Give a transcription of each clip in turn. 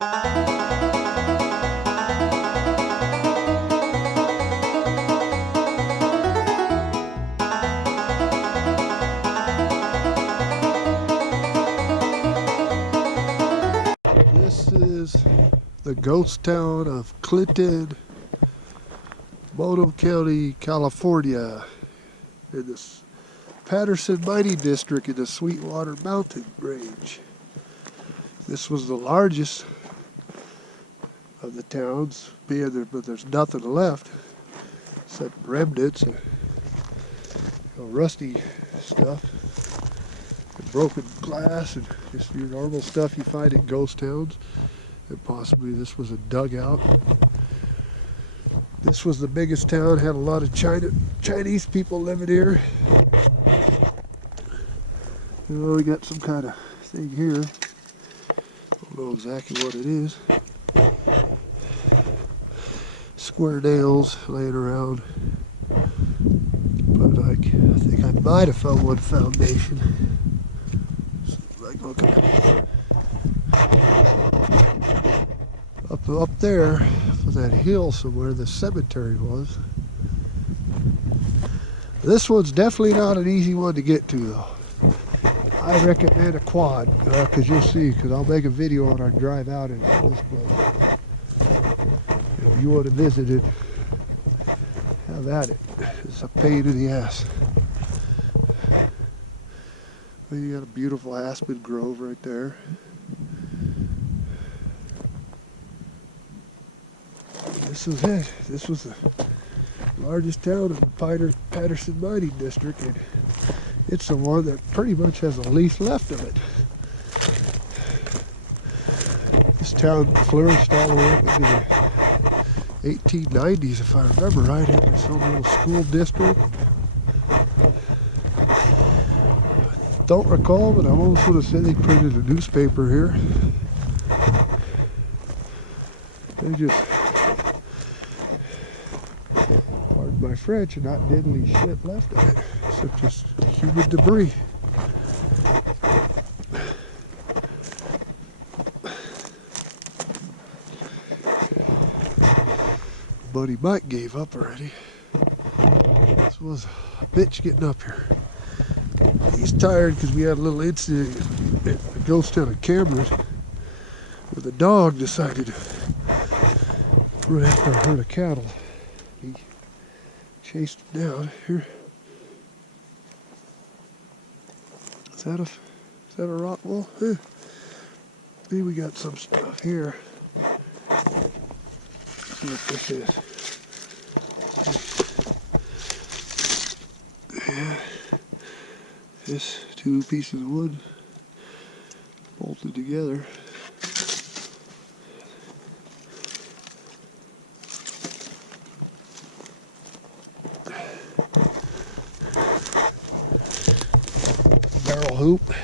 This is the ghost town of Clinton, Mono County, California, in the Patterson Mining District in the Sweetwater Mountain Range. This was the largest of the towns, but there's nothing left except remnants and rusty stuff and broken glass and just your normal stuff you find in ghost towns. And possibly this was a dugout. This was the biggest town, had a lot of Chinese people living here. We got some kind of thing here. Don't know exactly what it is. Square nails laying around. But I think I might have found one foundation. Like looking up there on that hill somewhere, the cemetery was. This one's definitely not an easy one to get to though. I recommend a quad, because you'll see, because I'll make a video on our drive out in this place. If you want to visit it, have at it. It's a pain in the ass. Well, you got a beautiful aspen grove right there. This is it. This was the largest town in the Patterson Mining District, and it's the one that pretty much has the least left of it. This town flourished all the way up into the 1890s, if I remember right, in some little school district. Don't recall, but I almost would have said they printed a newspaper here. They just, pardon my French, and not diddly shit left of it, except just human debris. Buddy Mike gave up already. This was a bitch getting up here. He's tired because we had a little incident at the ghost town of Cameron where the dog decided to run after a herd of cattle. He chased him down. Here. Is that a rock wall? Maybe we got some stuff here. See what this is. Yeah. This two pieces of wood bolted together. Barrel hoop.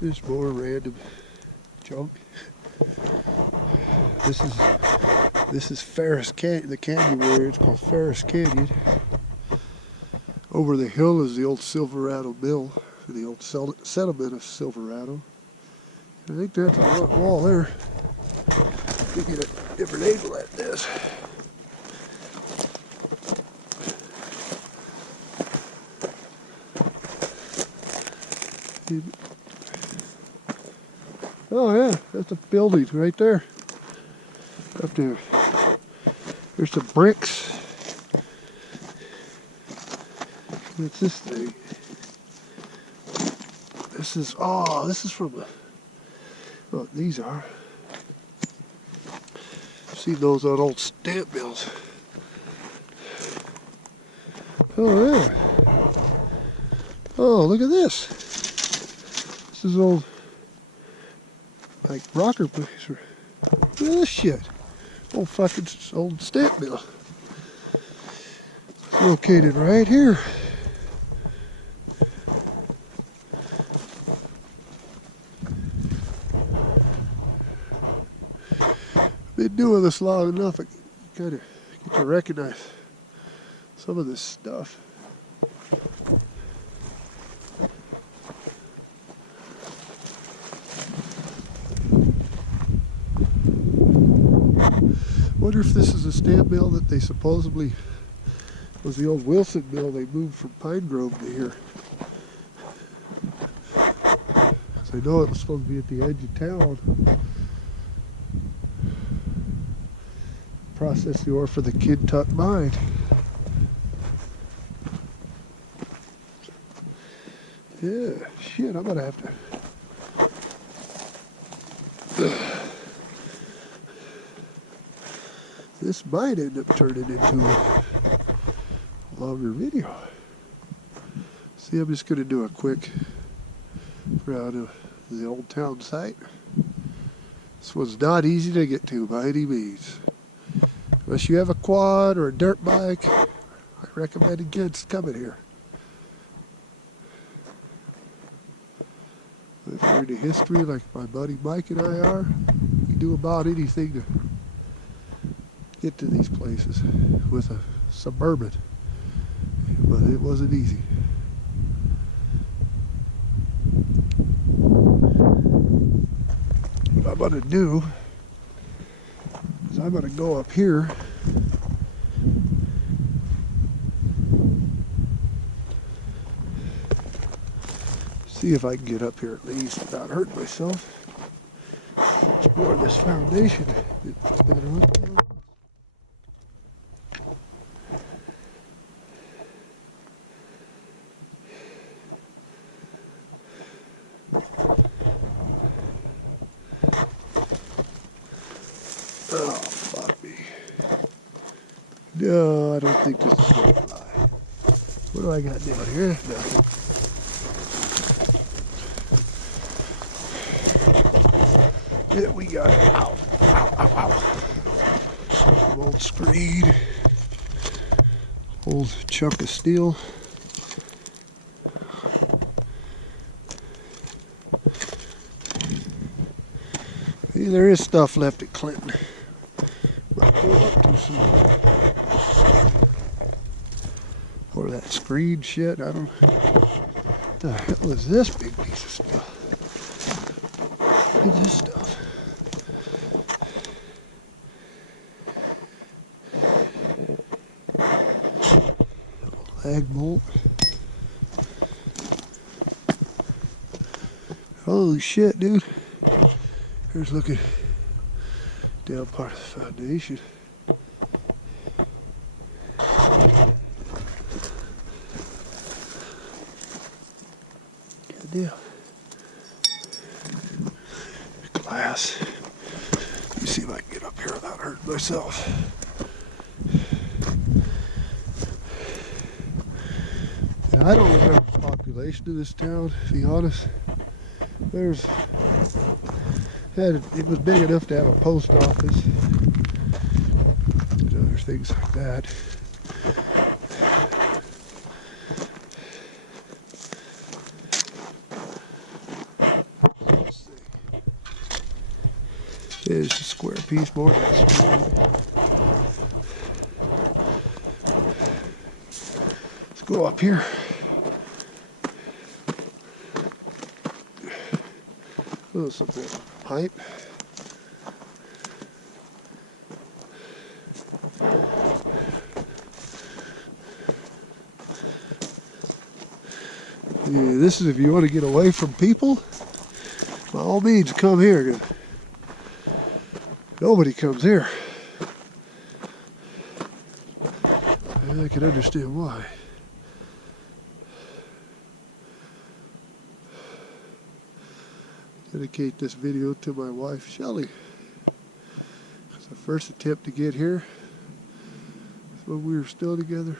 There's more random junk. This is Ferris Canyon, the canyon area. It's called Ferris Canyon. Over the hill is the old Silverado Mill, the old settlement of Silverado. I think that's a rock wall there. We get a different angle at this. Oh yeah, that's a building right there. Up there. There's some bricks. What's this thing? This is from what these are. See those on old stamp mills. Oh yeah. Oh, look at this. This is old, like, rocker place. Look at this shit. Old fucking old stamp mill. It's located right here. Been doing this long enough, I kind of get to recognize some of this stuff. Wonder if this is a stamp mill that they supposedly was the old Wilson mill they moved from Pine Grove to here. I know it was supposed to be at the edge of town. Process the ore for the Kid Tuck mine. Yeah, shit, I'm gonna have to. This might end up turning into a longer video. See, I'm just gonna do a quick round of the old town site. This one's not easy to get to by any means. Unless you have a quad or a dirt bike, I recommend against coming here. If you're into history like my buddy Mike and I are, we do about anything to get to these places with a Suburban. But it wasn't easy. What I'm gonna do is I'm gonna go up here see if I can get up here at least without hurting myself. Explore this foundation. It's been on. Oh, fuck me. No, I don't think this is going to fly. What do I got down here? Nothing. Yeah, we got it. Ow, ow, ow, ow. Some old screed. Old chunk of steel. See, there is stuff left at Clinton. Might pull up too soon. Or that screed shit, I don't know. What the hell is this big piece of stuff? Look at this stuff. Lag bolt. Holy shit, dude. Here's looking down part of the foundation. Good deal. Glass. Let me see if I can get up here without hurting myself. And I don't remember the population of this town, to be honest. It was big enough to have a post office and other things like that. There's a square piece more than that screen. Let's go up here. Oh, something. Pipe. Yeah, this is if you want to get away from people, by all means come here. Nobody comes here. And I can understand why. Dedicate this video to my wife Shelly. It's the first attempt to get here when we were still together,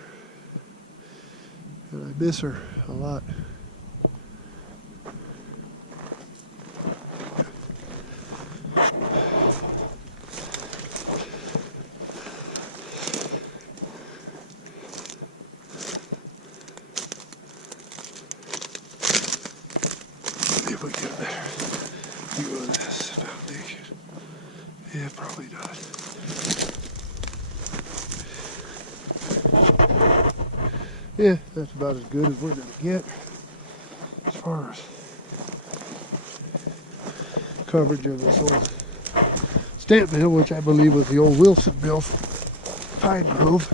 and I miss her a lot. See if we get there. View of this foundation. Yeah, probably not. Yeah, that's about as good as we're going to get as far as coverage of this old stamp mill, which I believe was the old Wilson mill from Pine Grove.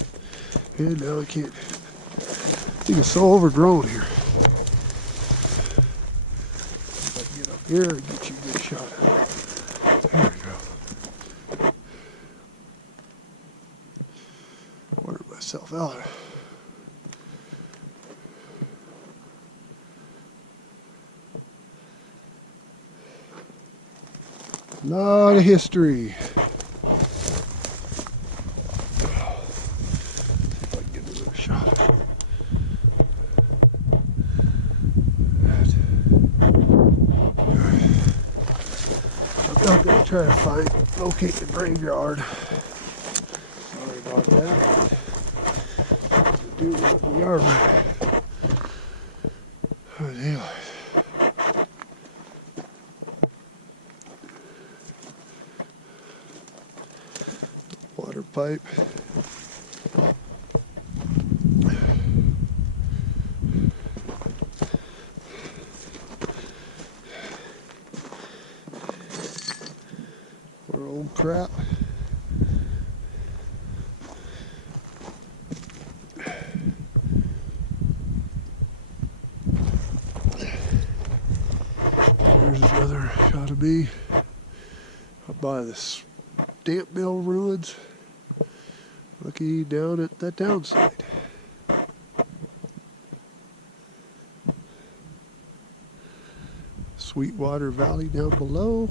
And now I can't. I think it's so overgrown here. If I can get up here and get you a good shot. There we go. Water myself out. A lot of history. See if I can get another shot. I'm not going to try to locate the graveyard. Sorry about that. Do what we are. Oh, dear. Water pipe. More old crap. There's another shot of me up by the stamp mill ruins. Looking down at that downside. Sweetwater Valley down below.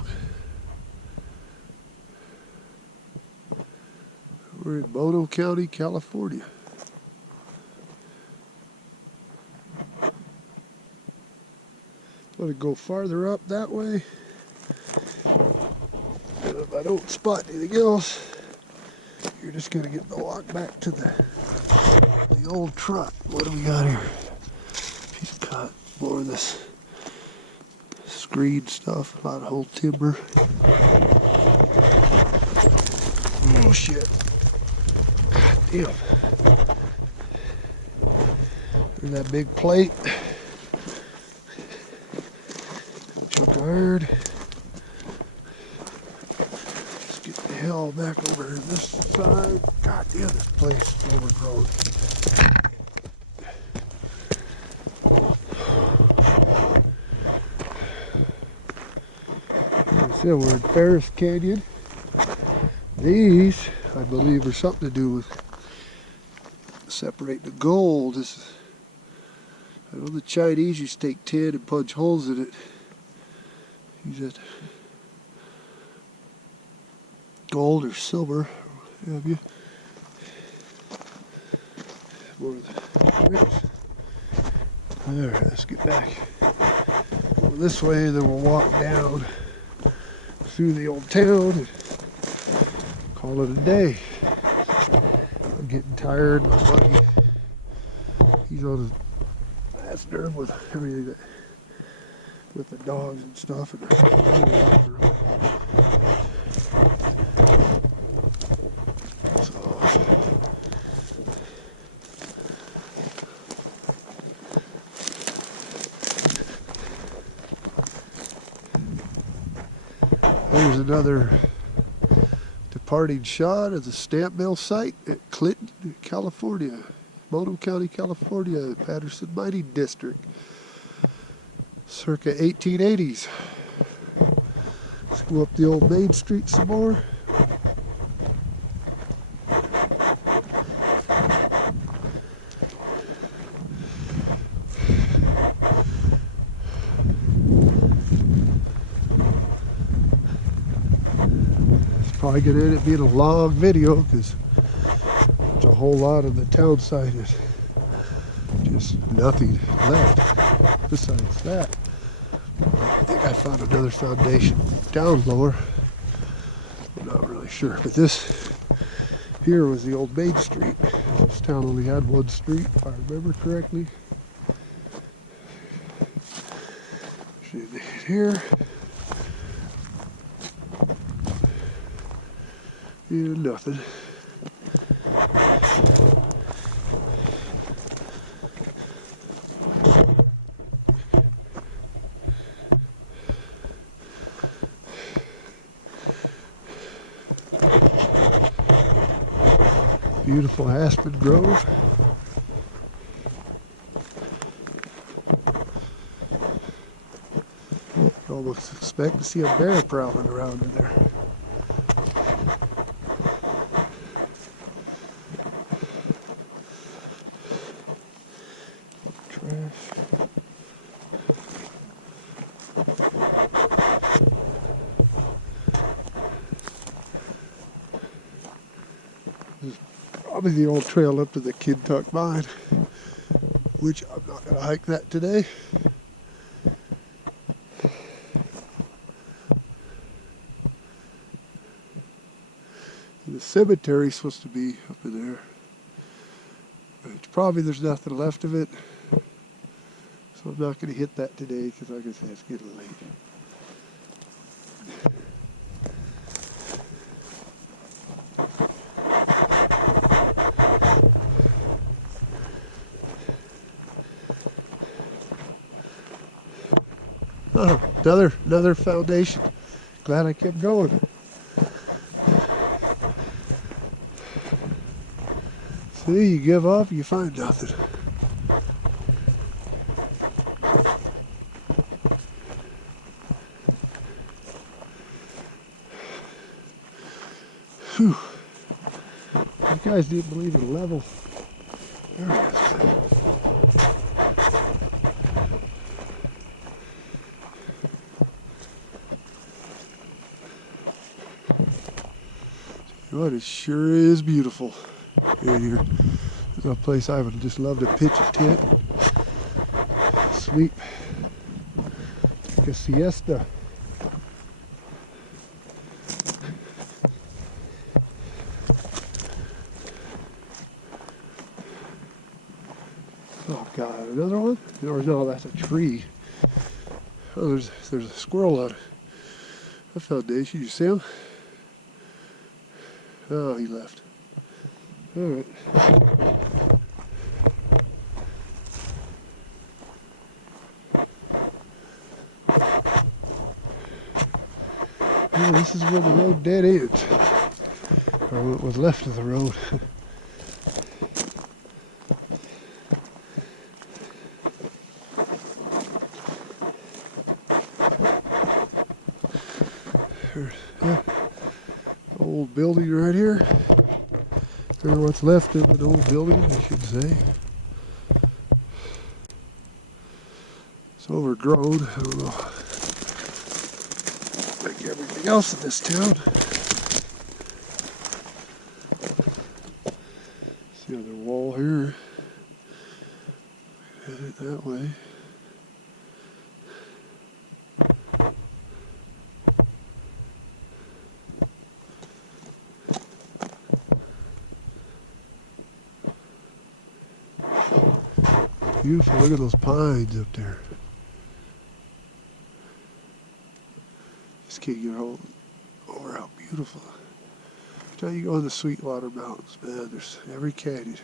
We're in Mono County, California. Let it go farther up that way. And if I don't spot anything else, you're just going to get the walk back to the old truck. What do we got here? Piece of cut. More of this screed stuff. A lot of old timber. Oh shit. God damn. There's that big plate. Chunk of iron. The hell back over this side. God damn, this place is overgrown. Like I said, we're in Ferris Canyon. These, I believe, are something to do with separating the gold. I know the Chinese used to take tin and punch holes in it. Use it. Gold or silver, have you? More of the bricks. There, let's get back. Go this way, then we'll walk down through the old town and call it a day. I'm getting tired. My buddy, he's on his last nerve with everything that, with the dogs and stuff. And there's another departing shot of the stamp mill site at Clinton, California, Mono County, California, Patterson Mining District, circa 1880s. Let's go up the old Main Street some more. Probably going to end up being a long video because there's a whole lot of the town side is just nothing left besides that. I think I found another foundation down lower. I'm not really sure, but this here was the old Main Street. This town only had one street, if I remember correctly. Here. Yeah, nothing. Beautiful aspen grove. You almost expect to see a bear prowling around in there. Trash. This is probably the old trail up to the Kid Tuck Mine, which I'm not going to hike that today. The cemetery's supposed to be up in there, but probably there's nothing left of it, so I'm not going to hit that today because, like I said, it's getting late. Oh, another foundation. Glad I kept going. See, you give up, you find nothing. Whew. You guys didn't believe in level. There it is. What, it sure is beautiful in here. There's a place I would just love to pitch a tent, sleep, take a siesta. Oh God, another one? Or no, that's a tree. Oh, there's a squirrel on a foundation. You see him? Oh, he left. All right. Yeah, this is where the road dead ends, or what was left of the road. There's old building right here. Or what's left of an old building, I should say. It's overgrown. I don't know. Like everything else in this town. See the other wall here. Head it that way. Beautiful, look at those pines up there. Just can't get over how beautiful. Every time you go in the Sweetwater Mountains, man, there's every canyon.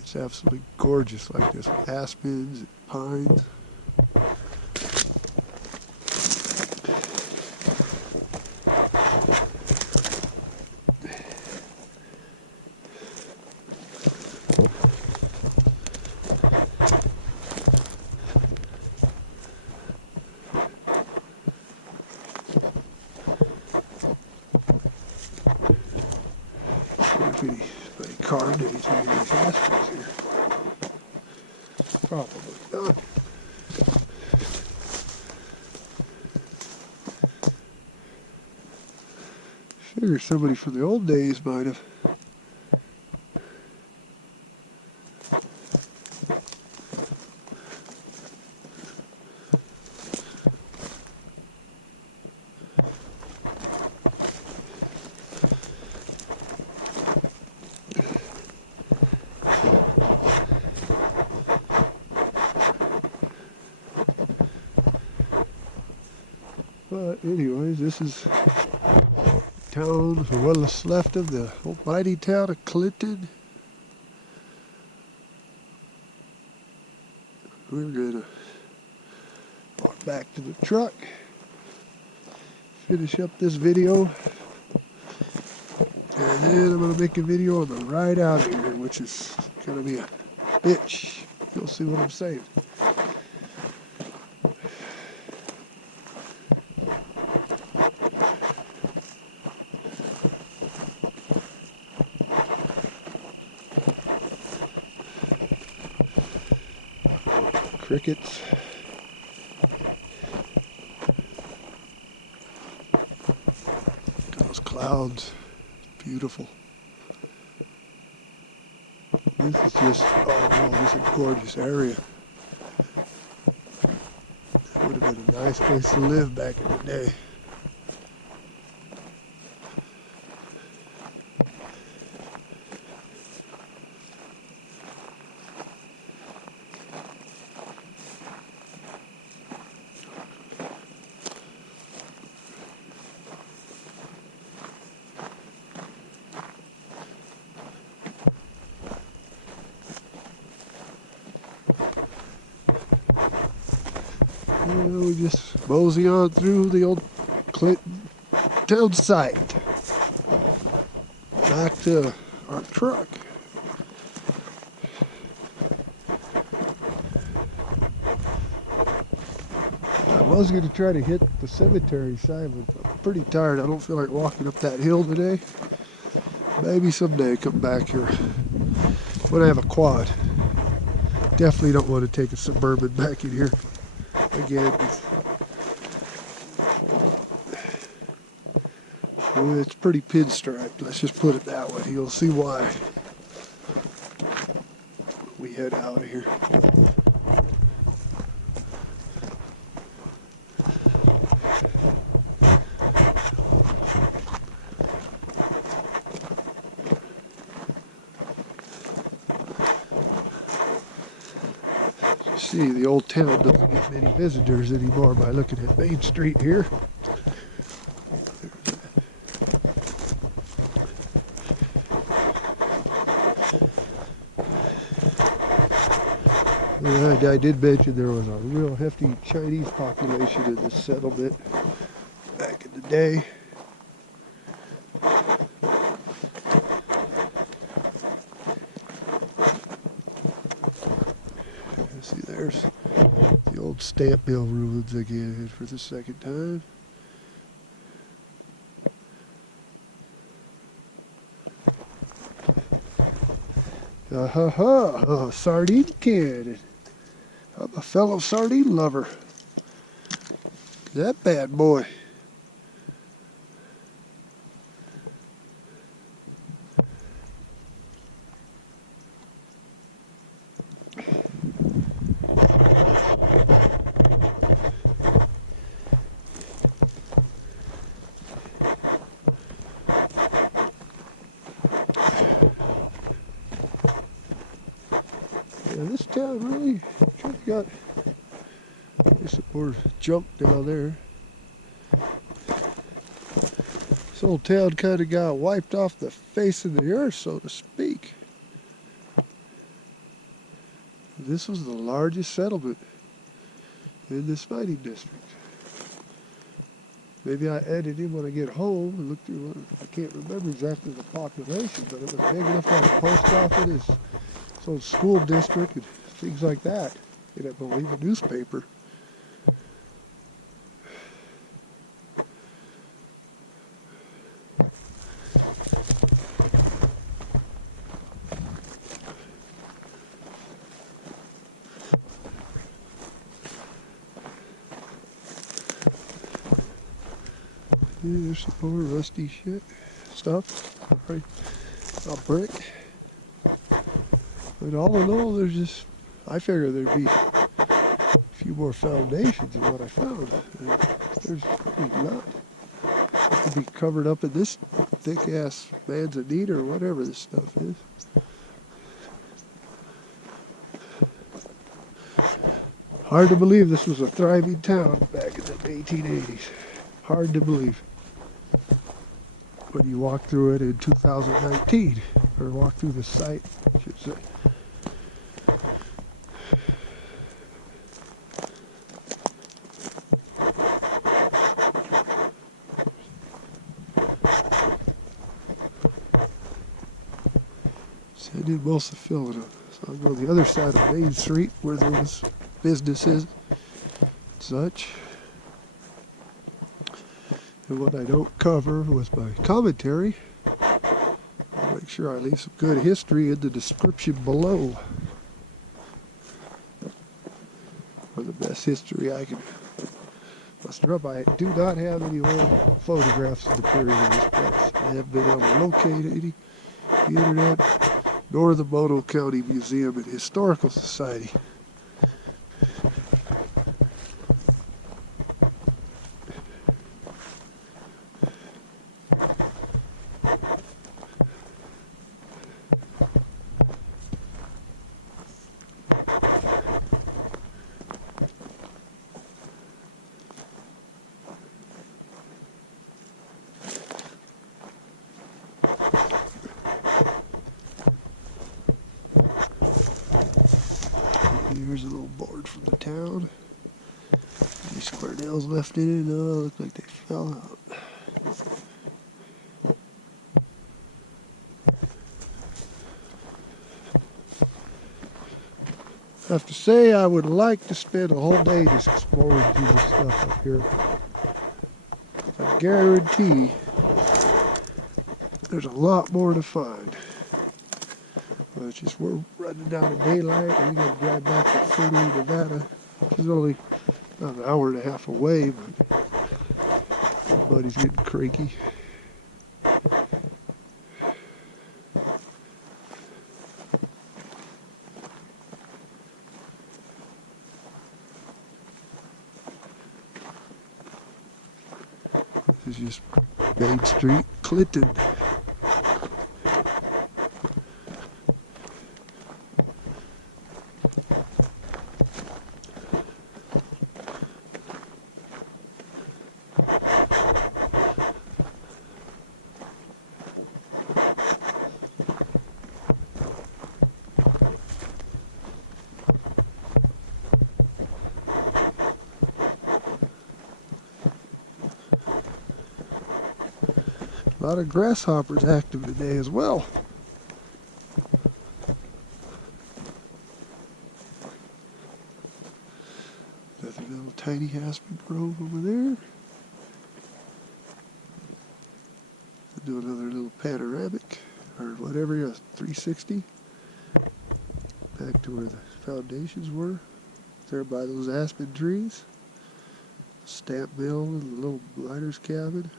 It's absolutely gorgeous like this, with aspens and pines. Anybody carved anything in these aspens here? Probably not. Figure somebody from the old days might have. But anyways, this is town, or what's left of the mighty town of Clinton. We're gonna walk back to the truck, finish up this video, and And then I'm going to make a video on the ride out of here, which is going to be a bitch. You'll see what I'm saying. Crickets. Those clouds. Beautiful. This is just, oh no, this is a gorgeous area. It would have been a nice place to live back in the day. We just mosey on through the old Clinton town site. Back to our truck. I was going to try to hit the cemetery side, but I'm pretty tired. I don't feel like walking up that hill today. Maybe someday come back here when I have a quad. Definitely don't want to take a Suburban back in here again. It's pretty pinstriped, let's just put it that way. You'll see why we head out of here. See, the old town doesn't get many visitors anymore by looking at Main Street here. I did mention there was a real hefty Chinese population in this settlement back in the day. See, there's the old stamp mill ruins again for the second time. Sardine can. I'm a fellow sardine lover. That bad boy. Yeah, this town really kind of got some more junk down there. This old town kind of got wiped off the face of the earth, so to speak. This was the largest settlement in this mining district. Maybe I added in when I get home and look through what, I can't remember exactly the population, but it was big enough to have a post office, this old school district, and things like that. And I believe a newspaper. Yeah, there's some more rusty shit stuff. Right. A brick. But all in all, there's just, I figured there'd be a few more foundations than what I found. And there's really not. It could be covered up in this thick ass manzanita or whatever this stuff is. Hard to believe this was a thriving town back in the 1880s. Hard to believe. When you walk through it in 2019, or walk through the site, I should say. I did most of the filling up. So I'll go the other side of Main Street where there was businesses and such. And what I don't cover with my commentary, I'll make sure I leave some good history in the description below. For the best history I can muster up. I do not have any old photographs of the period of this place. I haven't been able to locate any on the internet, nor the Mono County Museum and Historical Society. Here's a little board from the town. Any square nails left in it? No, look like they fell out. I have to say, I would like to spend a whole day just exploring through this stuff up here. I guarantee there's a lot more to find. But it's just we're running down to daylight and we gotta drive back to Fernie, Nevada, which is only about an hour and a half away, but everybody's getting cranky. This is just Main Street, Clinton. A lot of grasshoppers active today as well. Another little tiny aspen grove over there. Do another little panoramic, or whatever, a 360. Back to where the foundations were, there by those aspen trees. Stamp mill and a little miner's cabin.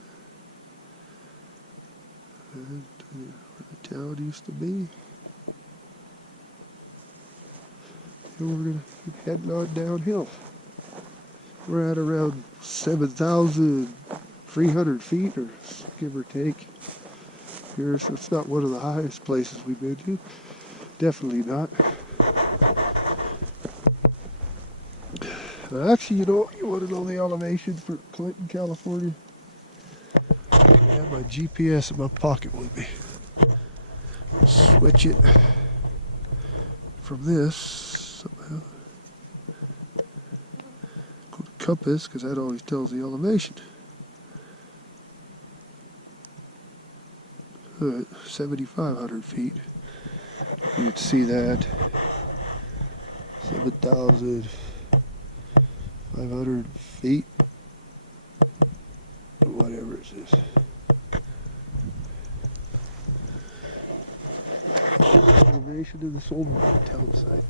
And where the town used to be. And we're going to keep heading on downhill. We're at around 7,300 feet, or give or take, here, so it's not one of the highest places we've been to. Definitely not. Actually, you want to know the elevation for Clinton, California? I have my GPS in my pocket with me. Switch it from this somehow. Go to compass, because that always tells the elevation. 7,500 feet. You can see that. 7,500 feet. Whatever it is. Elevation in this old town site.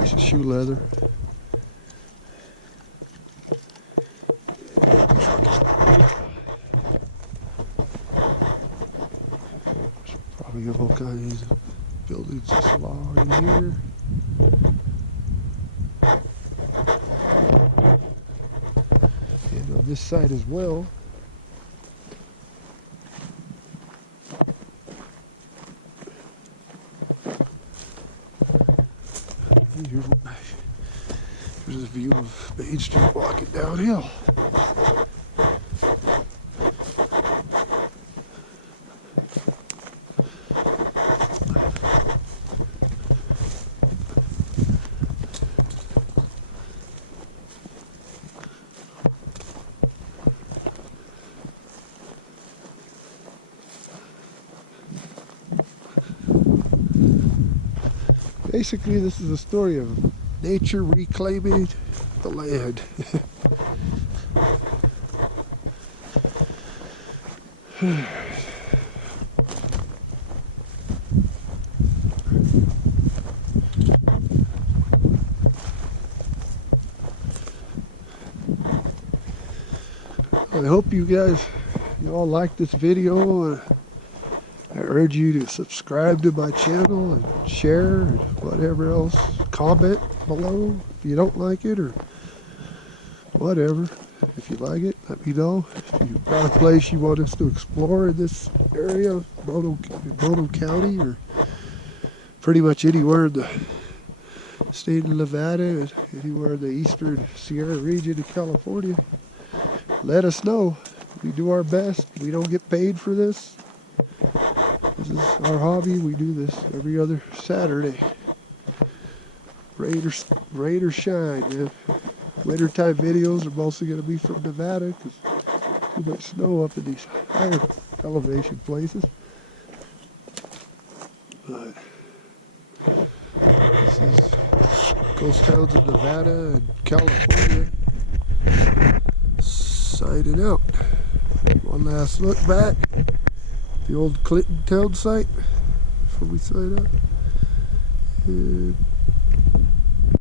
This is shoe leather. Probably have all kinds of buildings along here. And on this side as well. Here's a view of Main Street walking downhill. basically this is a story of nature reclaiming the land. I hope you all like this video. I urge you to subscribe to my channel and share and whatever else. Comment below if you don't like it or whatever. If you like it, let me know. If you've got a place you want us to explore in this area, Mono County, or pretty much anywhere in the state of Nevada and anywhere in the eastern Sierra region of California, let us know. We do our best. We don't get paid for this. This is our hobby. We do this every other Saturday. Rain or shine, man. Wintertime videos are mostly going to be from Nevada because too much snow up in these higher elevation places. But this is ghost towns in Nevada and California. Signing out. One last look back. The old Clinton town site before we sign up. And